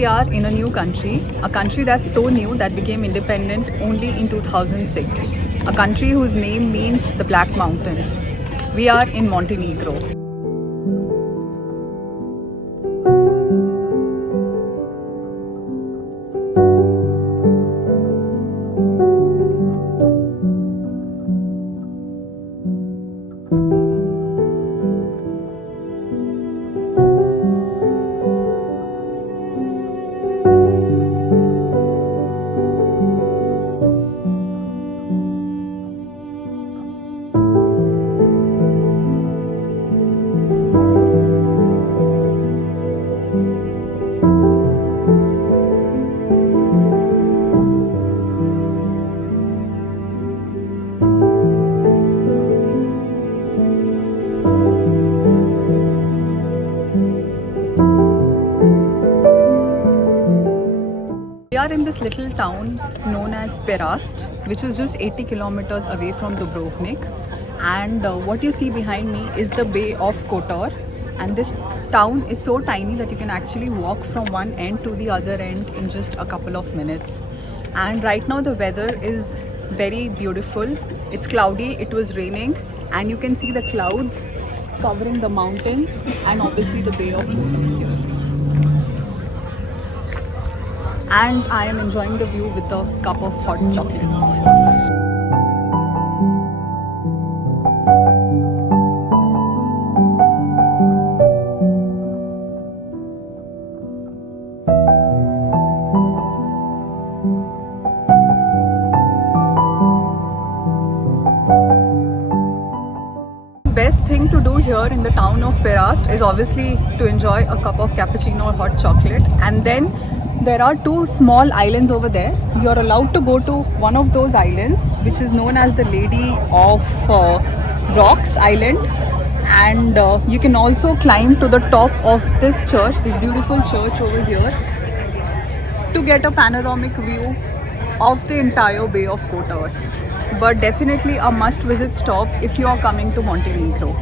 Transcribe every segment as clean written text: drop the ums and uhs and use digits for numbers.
we are in a new country, a country that's so new that became independent only in 2006, a country whose name means the Black Mountains. We are in Montenegro. We are in this little town known as Perast, which is just 80 kilometers away from Dubrovnik. And what you see behind me is the Bay of Kotor. And this town is so tiny that you can actually walk from one end to the other end in just a couple of minutes. And right now the weather is very beautiful. It's cloudy, it was raining, and you can see the clouds covering the mountains and obviously the Bay of Kotor here. And I am enjoying the view with a cup of hot chocolates. Best thing to do here in the town of Perast is obviously to enjoy a cup of cappuccino or hot chocolate, and then there are two small islands over there. You're allowed to go to one of those islands, which is known as the Lady of Rocks Island, and you can also climb to the top of this church, this beautiful church over here, to get a panoramic view of the entire Bay of Kotor. But definitely a must visit stop if you are coming to Montenegro.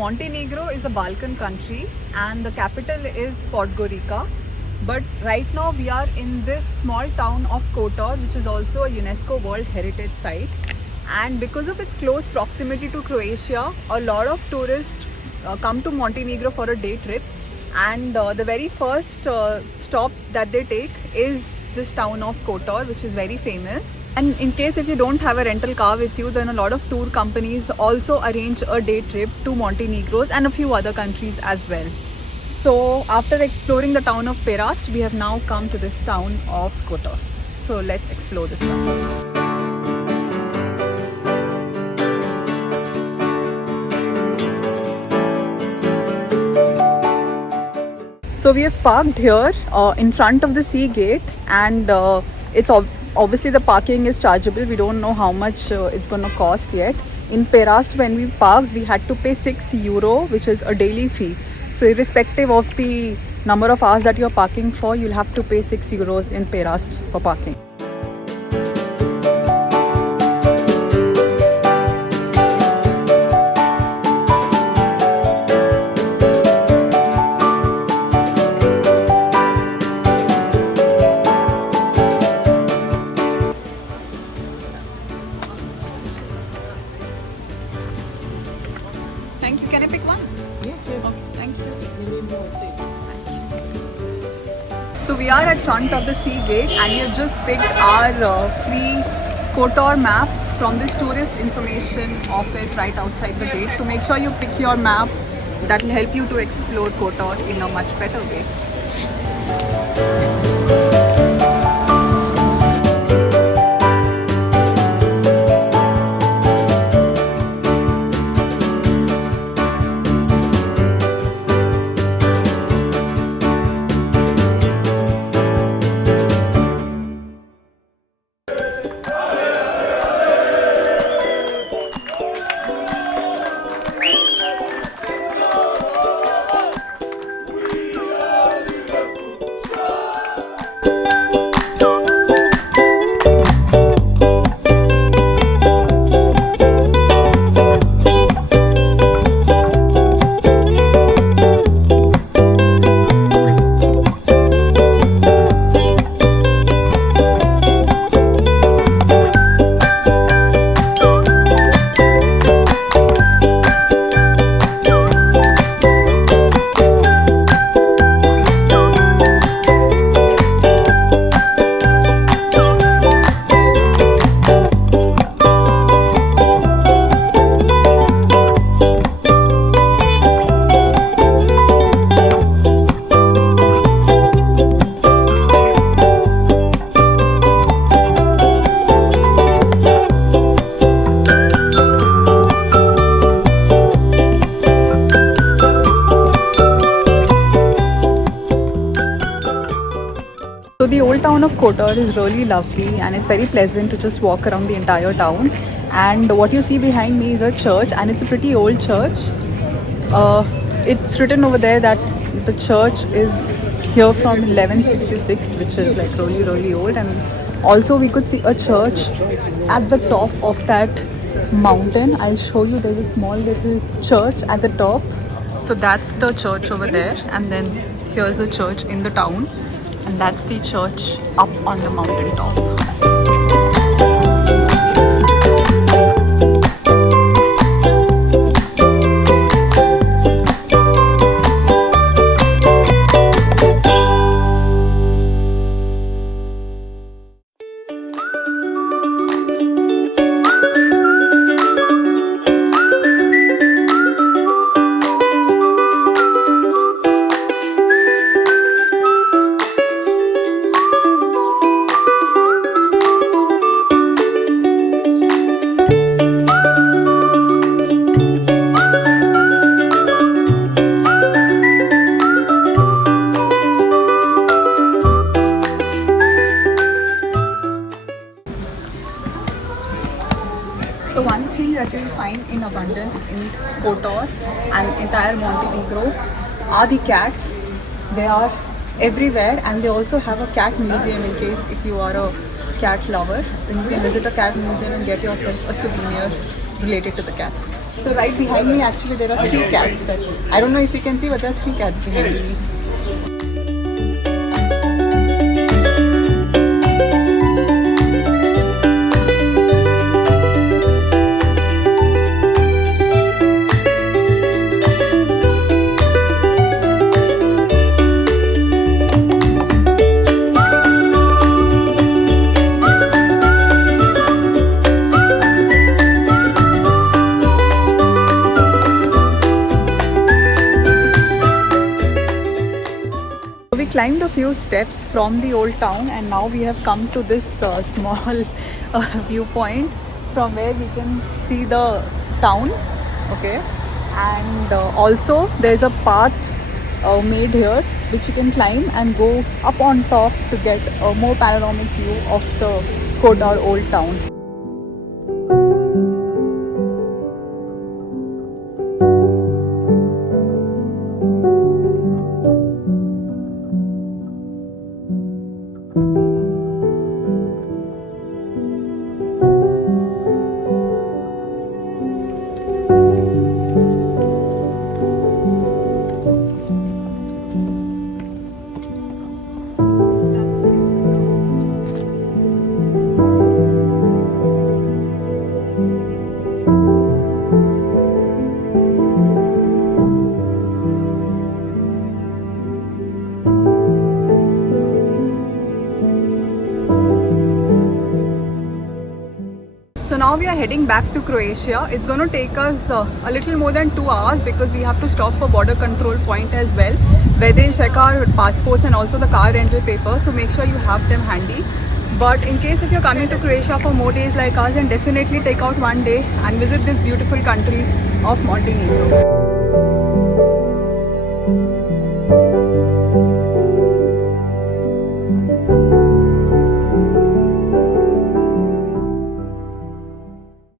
Montenegro is a Balkan country and the capital is Podgorica. But right now we are in this small town of Kotor, which is also a UNESCO World Heritage Site. And because of its close proximity to Croatia, a lot of tourists come to Montenegro for a day trip. And the very first stop that they take is this town of Kotor, which is very famous. And in case if you don't have a rental car with you, then a lot of tour companies also arrange a day trip to Montenegro and a few other countries as well. So after exploring the town of Perast, we have now come to this town of Kotor. So let's explore this town. So we have parked here in front of the sea gate, and it's obviously the parking is chargeable. We don't know how much it's going to cost yet. In Perast, when we parked, we had to pay €6, which is a daily fee. So irrespective of the number of hours that you're parking for, you'll have to pay 6 euros in Perast for parking. Thank you. Can I pick one? Yes, yes. Okay, thank you. So we are at front of the sea gate and we have just picked our free Kotor map from this tourist information office right outside the gate. So make sure you pick your map. That will help you to explore Kotor in a much better way. So the old town of Kotor is really lovely and it's very pleasant to just walk around the entire town. And what you see behind me is a church, and it's a pretty old church. It's written over there that the church is here from 1166, which is like really old. And also we could see a church at the top of that mountain. I'll show you. There's a small little church at the top. So that's the church over there, and then here's the church in the town. And that's the church up on the mountain top. So one thing that you'll find in abundance in Kotor and entire Montenegro are the cats. They are everywhere, and they also have a cat museum in case if you are a cat lover. Then you can visit a cat museum and get yourself a souvenir related to the cats. So right behind me actually there are 3 cats that I don't know if you can see, but there are 3 cats behind me. We climbed a few steps from the old town, and now we have come to this small viewpoint from where we can see the town. Okay, and also there's a path made here which you can climb and go up on top to get a more panoramic view of the Kotor old town. now we are heading back to Croatia. It's going to take us a little more than 2 hours because we have to stop for border control point as well, where they'll check our passports and also the car rental papers. So make sure you have them handy. But in case if you're coming to Croatia for more days like us, then definitely take out one day and visit this beautiful country of Montenegro.